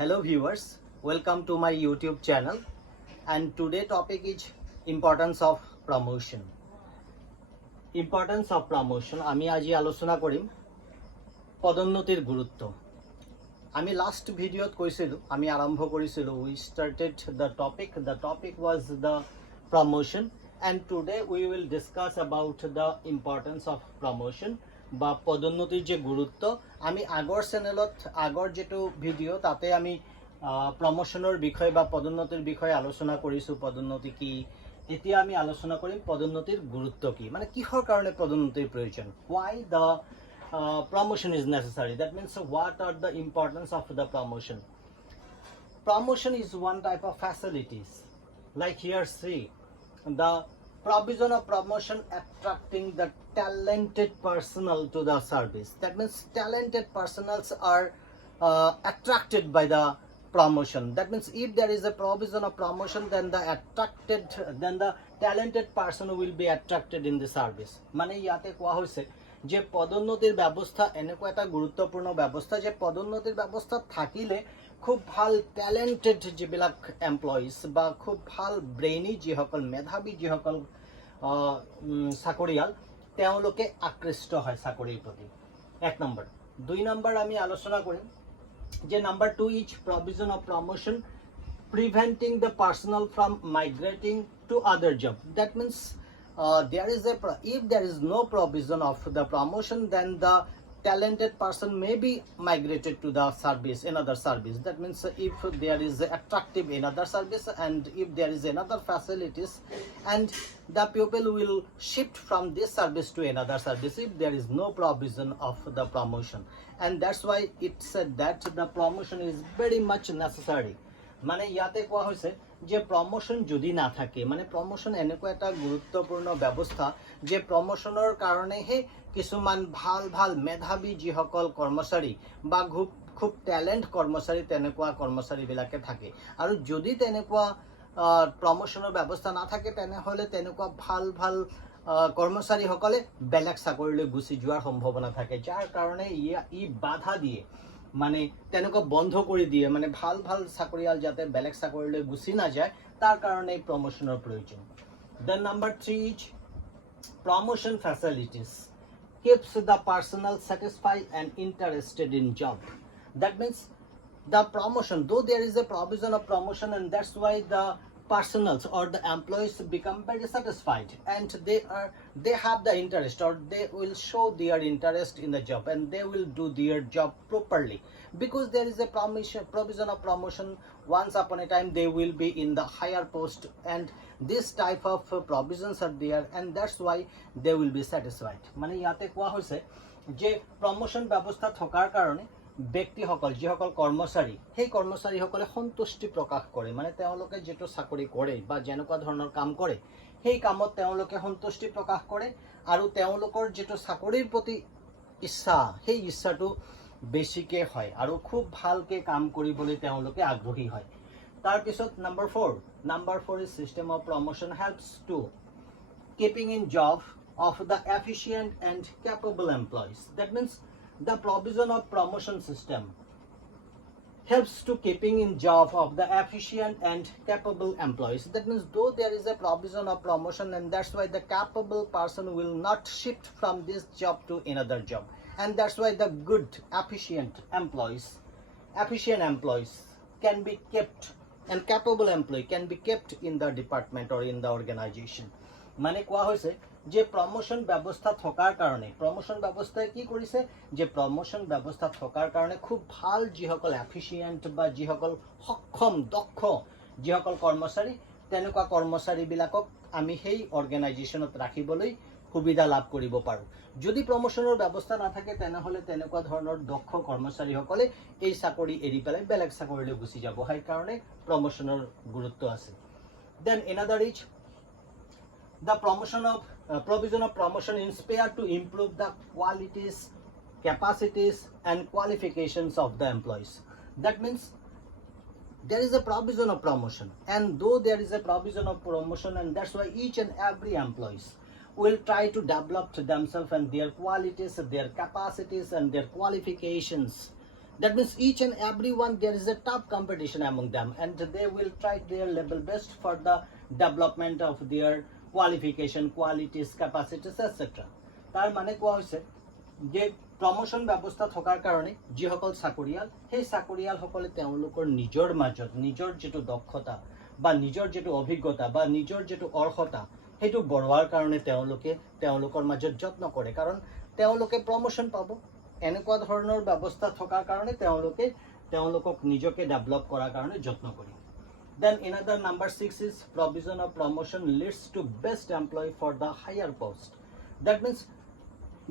Hello viewers, welcome to my YouTube channel and today topic is importance of promotion. Importance of promotion আমি আজি আলোচনা কৰিম পদোন্নতিৰ গুৰুত্ব। আমি last ভিডিওত কৈছিলো আমি আৰম্ভ কৰিছিলো we started the topic was the promotion and today we will discuss about the importance of promotion বা পদোন্নতিৰ যে গুৰুত্ব। আমি আগৰ চেনেলত আগৰ যেটো ভিডিও তাতে আমি প্ৰমোশনৰ বিষয় বা পদোন্নতিৰ বিষয় আলোচনা কৰিছো পদোন্নতি কি। এতিয়া আমি আলোচনা কৰিম পদোন্নতিৰ গুৰুত্ব কি, মানে কিহৰ কাৰণে পদোন্নতিৰ প্ৰয়োজন, why the promotion is necessary. That means what are the importance of the promotion. Promotion is one type of facilities, like here see the provision of promotion attracting the talented personnel to the service. That means talented personals are attracted by the promotion. That means if there is a provision of promotion, then the talented person will be attracted in the service. মানে ইয়াতে কোৱা হৈছে যে পদোন্নতিৰ ব্যৱস্থা এনেকুৱা এটা গুৰুত্বপূৰ্ণ ব্যৱস্থা যে পদোন্নতিৰ ব্যৱস্থা থাকিলে খুব ভাল ট্যালেন্টেড যিবিলাক এমপ্লয়িজ বা খুব ভাল ব্ৰেইনি যিসকল মেধাৱী যিসকল চাকৰিয়াল তেওঁলোকে আকৃষ্ট হয় চাকৰিৰ প্ৰতি। এক নম্বৰ। দুই নম্বৰ আমি আলোচনা কৰিম যে number 2 is provision of promotion preventing the personnel from migrating to other job. That means if there is no provision of the promotion, then the talented person may be migrated to the service, another service. That means if there is attractive another service and if there is another facilities, and the people will shift from this service to another service if there is no provision of the promotion. And that's why it said that the promotion is very much necessary. মানে ইয়াতে কোৱা হৈছে যে promotion যদি না থাকে, মানে promotion এনেকুৱা এটা গুৰুত্বপূৰ্ণ ব্যৱস্থা যে প্ৰমোশনৰ কাৰণেহে কিছুমান ভাল ভাল মেধাৱী যিসকল কৰ্মচাৰী বা খুব ট্যালেন্ট কৰ্মচাৰী তেনেকুৱা কৰ্মচাৰীবিলাকে থাকে। আৰু যদি তেনেকুৱা প্ৰমোশনৰ ব্যৱস্থা না থাকে তেনেহলে তেনেকুৱা ভাল ভাল কৰ্মচাৰীসকলে বেলেগ চাকৰিলৈ গুচি যোৱাৰ সম্ভাৱনা থাকে, যাৰ কাৰণে ই বাধা দিয়ে, মানে তেনেকুৱা বন্ধ কৰি দিয়ে, মানে ভাল ভাল চাকৰিয়াল যাতে বেলেগ চাকৰিলৈ গুচি না যায় তাৰ কাৰণে প্ৰমোশনৰ প্ৰয়োজন। Then number 3 is promotion facilities keeps the personnel satisfied and interested in job. That means the promotion, though there is a provision of promotion, and that's why the personals or the employees become very satisfied and they have the interest, or they will show their interest in the job and they will do their job properly because there is a provision of promotion. Once upon a time they will be in the higher post and this type of provisions are there, and that's why they will be satisfied. মানে ইয়াতে কোৱা হৈছে যে promotion ব্যৱস্থা থকাৰ কাৰণে ব্যক্তিসকল যিসকল কৰ্মচাৰী সেই কৰ্মচাৰীসকলে সন্তুষ্টি প্ৰকাশ কৰে, মানে তেওঁলোকে যেটো চাকৰি কৰে বা যেনেকুৱা ধৰণৰ কাম কৰে সেই কামত তেওঁলোকে সন্তুষ্টি প্ৰকাশ কৰে আৰু তেওঁলোকৰ যেটো চাকৰিৰ প্ৰতি ইচ্ছা সেই ইচ্ছাটো বেছিকে হয় আৰু খুব ভালকে কাম কৰিবলৈ তেওঁলোকে আগ্ৰহী হয়। তাৰ পিছত number 4 is system of promotion helps to keeping in job of the efficient and capable employees. That means the provision of promotion system helps to keeping in job of the efficient and capable employees. That means though there is a provision of promotion, and that's why the capable person will not shift from this job to another job, and that's why the good efficient employees can be kept, and capable employee can be kept in the department or in the organization. মানে কোৱা হৈছে যে promotion ব্যৱস্থা থকাৰ কাৰণে, promotion ব্যৱস্থাই কি কৰিছে যে প্ৰমোশন ব্যৱস্থা থকাৰ কাৰণে খুব ভাল যিসকল এফিচিয়েন্ট বা যিসকল সক্ষম দক্ষ যিসকল কৰ্মচাৰী তেনেকুৱা কৰ্মচাৰীবিলাকক আমি সেই অৰ্গেনাইজেশ্যনত ৰাখিবলৈ সুবিধা লাভ কৰিব পাৰো। যদি প্ৰমোশনৰ ব্যৱস্থা নাথাকে তেনেহলে তেনেকুৱা ধৰণৰ দক্ষ কৰ্মচাৰীসকলে এই চাকৰি এৰি পেলাই বেলেগ চাকৰিলৈ গুচি যাব, সেই কাৰণে প্ৰমোশনৰ গুৰুত্ব আছে। Then another is the provision of promotion inspired to improve the qualities, capacities and qualifications of the employees. That means there is a provision of promotion, and though there is a provision of promotion, and that's why each and every employees will try to develop themselves and their qualities, their capacities and their qualifications That means each and everyone, there is a tough competition among them, and they will try their level best for the development of their qualification, qualities, capacities, etc. তার মানে কোৱা হৈছে যে promotion ব্যৱস্থা থকাৰ কাৰণে যিসকল চাকৰিয়াল সেই চাকৰিয়ালসকলে তেওঁলোকৰ নিজৰ মাজত নিজৰ যেটো দক্ষতা বা নিজৰ যেটো অভিজ্ঞতা বা নিজৰ যেটো অৰ্হতা হেতু বঢ়োৱাৰ কাৰণে তেওঁলোকৰ মাজত যত্ন কৰে, কাৰণ তেওঁলোকে প্ৰমোশন পাব। এনেকুৱা ধৰণৰ ব্যৱস্থা থকাৰ কাৰণে তেওঁলোকক নিজকে ডেভেলপ কৰাৰ কাৰণে যত্ন কৰে। Then another number 6 is provision of promotion leads to best employee for the higher post. That means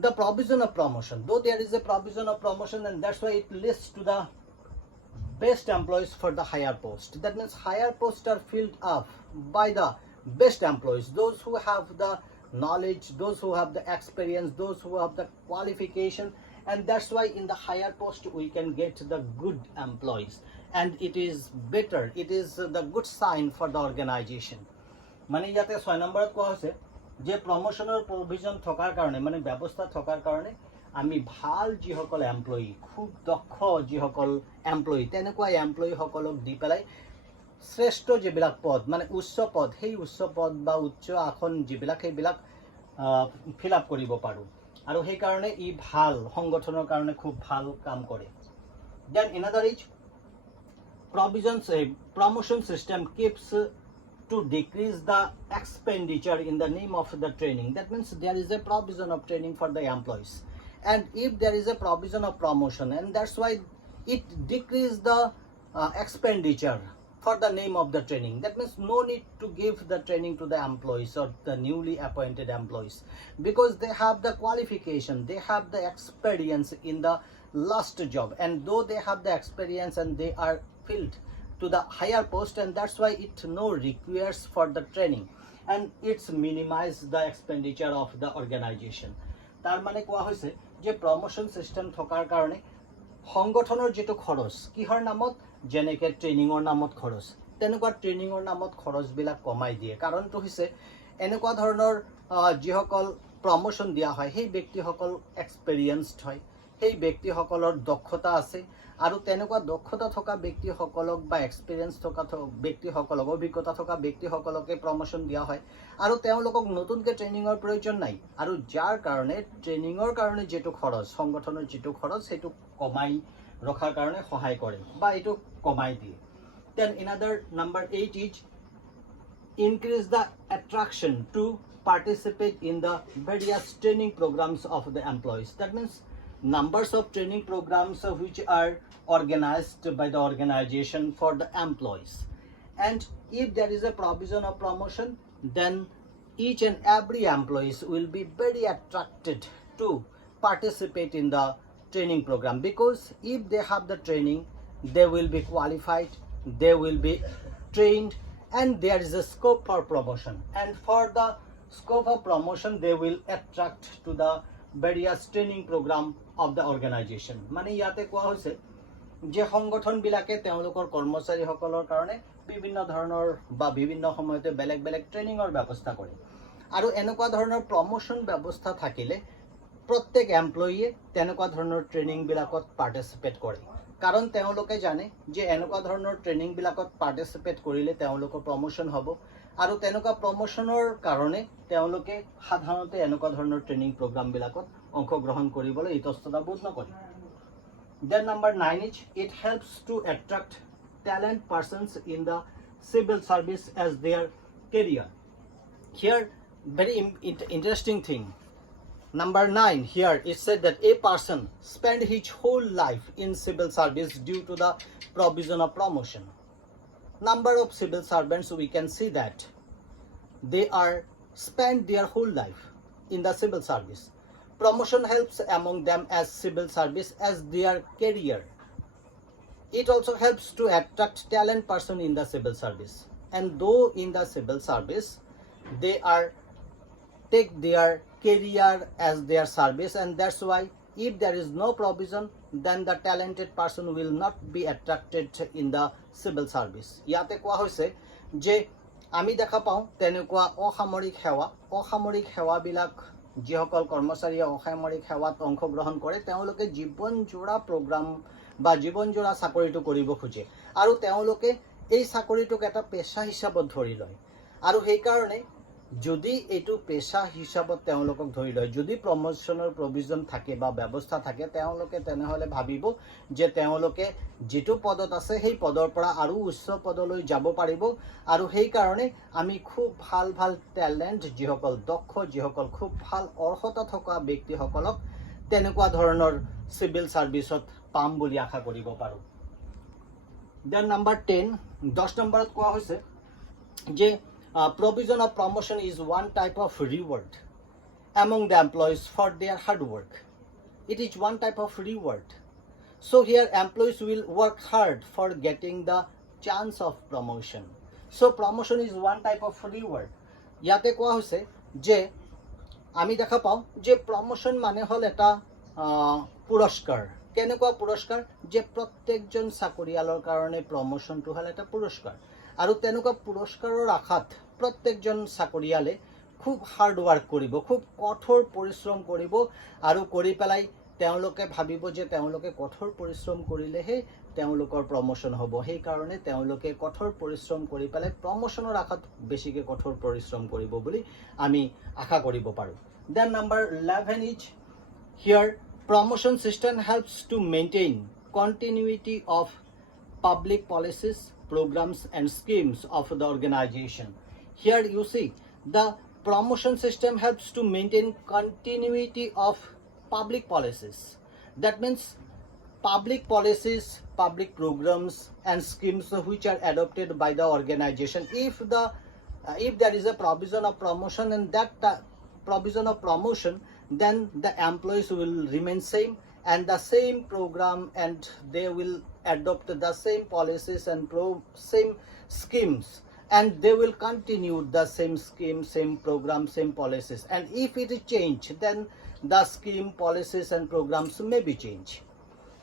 the provision of promotion, though there is a provision of promotion, and that's why it leads to the best employees for the higher post. That means higher posts are filled up by the best employees, those who have the knowledge, those who have the experience, those who have the qualification, and that's why in the higher post we can get the good employees, and it is better, it is the good sign for the organization. মানে ইয়াতে 6 নম্বৰত কোৱা হৈছে যে প্ৰমোশনৰ provision থকাৰ কাৰণে মানে ব্যৱস্থা থকাৰ কাৰণে আমি ভাল যিসকল এমপ্লয়ি, খুব দক্ষ যিসকল এমপ্লয়ি, তেনেকুৱা এমপ্লয়ি সকলক দি পেলাই শ্ৰেষ্ঠ যিবিলাক পদ মানে উচ্চ পদ, সেই উচ্চ পদ বা উচ্চ আসন যিবিলাক সেইবিলাক ফিল আপ কৰিব পাৰোঁ, আৰু সেই কাৰণে ই ভাল সংগঠনৰ কাৰণে খুব ভাল কাম কৰে। Then another is promotion system keeps to decrease the expenditure in the name of the training. That means there is a provision of training for the employees, and if there is a provision of promotion, and that's why it decreases the expenditure for the name of the training. That means no need to give the training to the employees or the newly appointed employees, because they have the qualification, they have the experience in the last job, and though they have the experience and they are filled to the higher post, and that's why it no requires for the training, and it's minimize the expenditure of the organization. তার মানে কোৱা হৈছে যে promotion system থকাৰ কাৰণে সংগঠনৰ যেটো খৰচ কিহৰ নামত, যেনেকে ট্ৰেইনিঙৰ নামত খৰচ, তেনেকুৱা ট্ৰেইনিঙৰ নামত খৰচবিলাক কমাই দিয়ে। কাৰণটো হৈছে এনেকুৱা ধৰণৰ যিসকল প্ৰমোশন দিয়া হয় সেই ব্যক্তিসকল এক্সপেৰিয়েন্সড হয়, সেই ব্যক্তিসকলৰ দক্ষতা আছে, আৰু তেনেকুৱা দক্ষতা থকা ব্যক্তিসকলক বা এক্সপেৰিয়েন্স থকা ব্যক্তিসকলক, অভিজ্ঞতা থকা ব্যক্তিসকলকে প্ৰমোশন দিয়া হয়, আৰু তেওঁলোকক নতুনকৈ ট্ৰেইনিঙৰ প্ৰয়োজন নাই, আৰু যাৰ কাৰণে ট্ৰেইনিঙৰ কাৰণে যেটো খৰচ, সংগঠনৰ যেটো খৰচ সেইটো কমাই ৰখাৰ কাৰণে সহায় কৰে বা এইটো কমাই দিয়ে। Then another number 8 is increase the attraction to participate in the various training programs of the employees. That means numbers of training programs which are organized by the organization for the employees, and if there is a provision of promotion, then each and every employees will be very attracted to participate in the training program, because if they have the training they will be qualified, they will be trained, and there is a scope for promotion, and for the scope of promotion they will attract to the various training program of the organization. মানে ইয়াতে কোৱা হৈছে যে সংগঠনবিলাকে তেওঁলোকৰ কৰ্মচাৰীসকলৰ কাৰণে বিভিন্ন ধৰণৰ বা বিভিন্ন সময়তে বেলেগ বেলেগ ট্ৰেইনিঙৰ ব্যৱস্থা কৰে, আৰু এনেকুৱা ধৰণৰ প্ৰমোশন ব্যৱস্থা থাকিলে প্ৰত্যেক এমপ্লয়িয়ে তেনেকুৱা ধৰণৰ ট্ৰেইনিংবিলাকত পাৰ্টিচিপেট কৰে, কাৰণ তেওঁলোকে জানে যে এনেকুৱা ধৰণৰ ট্ৰেইনিংবিলাকত পাৰ্টিচিপেট কৰিলে তেওঁলোকৰ প্ৰমোশন হ'ব, আৰু তেনেকুৱা প্ৰমোশনৰ কাৰণে তেওঁলোকে সাধাৰণতে এনেকুৱা ধৰণৰ ট্ৰেইনিং প্ৰগ্ৰামবিলাকত অংশগ্ৰহণ কৰিবলৈ ইতস্ততা বোধ নকৰে। Then number 9 is it helps to attract talent persons in the civil service as their career. Here very interesting thing. Number 9 here it said that a person spend his whole life in civil service due to the provision of promotion. Number of civil servants we can see that they are spend their whole life in the civil service. Promotion helps among them as civil service as their career. It also helps to attract talent person in the civil service, and though in the civil service they are take their career as their service, and that's why if there is no provision then the talented person will not be attracted in the civil service. ইয়াতে কোৱা হৈছে যে আমি দেখা পাওঁ তেনেকুৱা অসামৰিক সেৱাবিলাক যিসকল কৰ্মচাৰীয়ে অসামৰিক সেৱাত অংশগ্ৰহণ কৰে তেওঁলোকে জীৱন জোৰা প্ৰগ্ৰাম বা জীৱনজোৰা চাকৰিটো কৰিব খোজে আৰু তেওঁলোকে এই চাকৰিটোক এটা পেশা হিচাপত ধৰি লয় আৰু সেইকাৰণে যদি এইটো পেশা হিচাপত তেওঁলোকক ধৰি লয়, যদি প্ৰমোশ্যনৰ প্ৰভিজন থাকে বা ব্যৱস্থা থাকে, তেওঁলোকে তেনেহ'লে ভাবিব যে তেওঁলোকে যিটো পদত আছে সেই পদৰ পৰা আৰু উচ্চ পদলৈ যাব পাৰিব আৰু সেইকাৰণে আমি খুব ভাল ভাল টেলেণ্ট, যিসকল দক্ষ, যিসকল খুব ভাল অৰ্হতা থকা ব্যক্তিসকলক তেনেকুৱা ধৰণৰ চিভিল ছাৰ্ভিচত পাম বুলি আশা কৰিব পাৰোঁ। দেন নাম্বাৰ 10, 10 নম্বৰত কোৱা হৈছে যে provision of promotion is one type of reward among the employees for their hard work. It is one type of reward. So here employees will work hard for getting the chance of promotion. So promotion is one type of reward. ইয়াতে কোৱা হৈছে যে আমি দেখা পাওঁ যে promotion মানে হ'ল এটা পুৰস্কাৰ। কেনেকুৱা পুৰস্কাৰ? যে প্ৰত্যেকজন চাকৰিয়ালৰ কাৰণে প্ৰমোশ্যনটো হ'ল এটা পুৰস্কাৰ আৰু তেনেকুৱা পুৰস্কাৰৰ আশাত প্ৰত্যেকজন চাকৰিয়ালে খুব হাৰ্ড ৱাৰ্ক কৰিব, খুব কঠোৰ পৰিশ্ৰম কৰিব আৰু কৰি পেলাই তেওঁলোকে ভাবিব যে তেওঁলোকে কঠোৰ পৰিশ্ৰম কৰিলেহে তেওঁলোকৰ প্ৰমোশ্যন হ'ব। সেইকাৰণে তেওঁলোকে কঠোৰ পৰিশ্ৰম কৰি পেলাই প্ৰমোশ্যনৰ আশাত বেছিকৈ কঠোৰ পৰিশ্ৰম কৰিব বুলি আমি আশা কৰিব পাৰোঁ। Then number 11 is here promotion system helps to maintain continuity of public policies, programs and schemes of the organization. Here you see the promotion system helps to maintain continuity of public policies. That means public policies, public programs and schemes which are adopted by the organization. If there is a provision of promotion and that provision of promotion, then the employees will remain same and the same program, and they will adopt the same policies and same schemes, and they will continue the same scheme, same program, same policies. And if it is changed, then the scheme, policies and programs may be changed.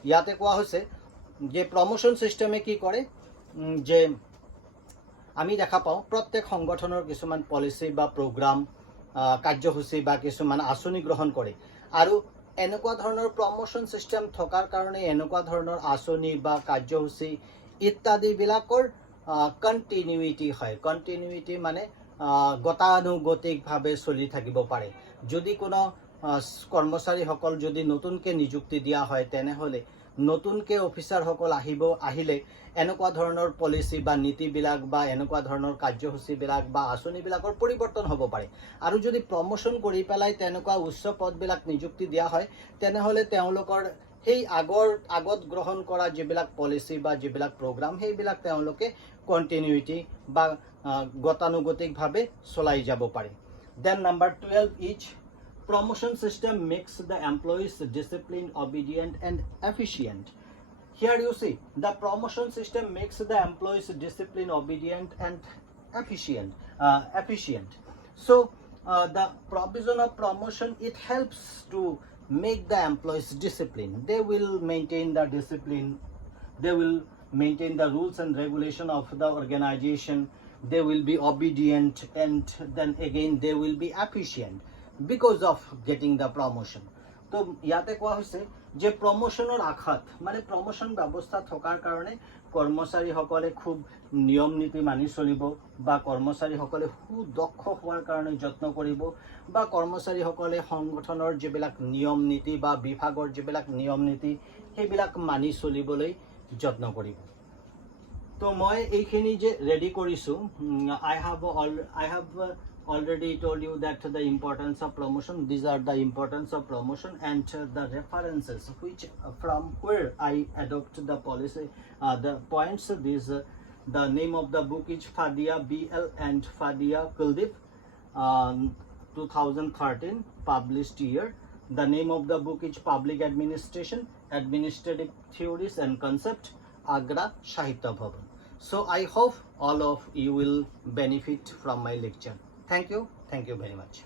ইয়াতে কোৱা হৈছে যে promotion সিস্টেমে কি কৰে যে আমি দেখা পাওঁ প্ৰত্যেক সংগঠনৰ কিছুমান পলিচি বা প্ৰগ্ৰাম, কাৰ্যসূচী বা কিছুমান আঁচনি গ্ৰহণ কৰে আৰু এনেকুৱা ধৰণৰ প্ৰমোশ্যন সিস্টেম থকাৰ কাৰণে এনেকুৱা ধৰণৰ আঁচনি বা কাৰ্যসূচী ইত্যাদিবিলাকৰ কণ্টিনিউইটি হয়। কণ্টিনিউইটি মানে গতানুগতিকভাৱে চলি থাকিব পাৰে। যদি কোনো কৰ্মচাৰীসকল যদি নতুনকৈ নিযুক্তি দিয়া হয়, তেনেহ'লে নতুনকৈ অফিচাৰসকল আহিলে এনেকুৱা ধৰণৰ পলিচি বা নীতিবিলাক বা এনেকুৱা ধৰণৰ কাৰ্যসূচীবিলাক বা আঁচনিবিলাকৰ পৰিৱৰ্তন হ'ব পাৰে। আৰু যদি প্ৰমোশ্যন কৰি পেলাই তেনেকুৱা উচ্চ পদবিলাক নিযুক্তি দিয়া হয়, তেনেহ'লে তেওঁলোকৰ সেই আগত গ্ৰহণ কৰা যিবিলাক পলিচি বা যিবিলাক প্ৰগ্ৰাম, সেইবিলাক তেওঁলোকে কণ্টিনিউইটি বা গতানুগতিকভাৱে চলাই যাব পাৰে। Then number 12 is promotion system makes the employees disciplined, obedient and efficient. Here you see the promotion system makes the employees disciplined, obedient and efficient. So the provision of promotion, it helps to make the employees disciplined. They will maintain the discipline, they will maintain the rules and regulation of the organization, they will be obedient, and then again they will be efficient because of getting the promotion. তো ইয়াতে কোৱা হৈছে যে প্ৰমোশ্যনৰ আশাত মানে promotion ব্যৱস্থা থকাৰ কাৰণে কৰ্মচাৰীসকলে খুব নিয়ম নীতি মানি চলিব বা কৰ্মচাৰীসকলে সুদক্ষ হোৱাৰ কাৰণে যত্ন কৰিব বা কৰ্মচাৰীসকলে সংগঠনৰ যিবিলাক নিয়ম নীতি বা বিভাগৰ যিবিলাক নিয়ম নীতি সেইবিলাক মানি চলিবলৈ যত্ন কৰিব। তো মই এইখিনি যে ৰেডি কৰিছোঁ, I have already told you that the importance of promotion, these are the importance of promotion and the references which from where I adopt the policy, the points. The name of the book is Fadia BL and Fadia Kuldeep, 2013 published year. The name of the book is Public Administration, Administrative Theories and Concept, Agra Sahitya Bhavan. So I hope all of you will benefit from my lecture. Thank you very much.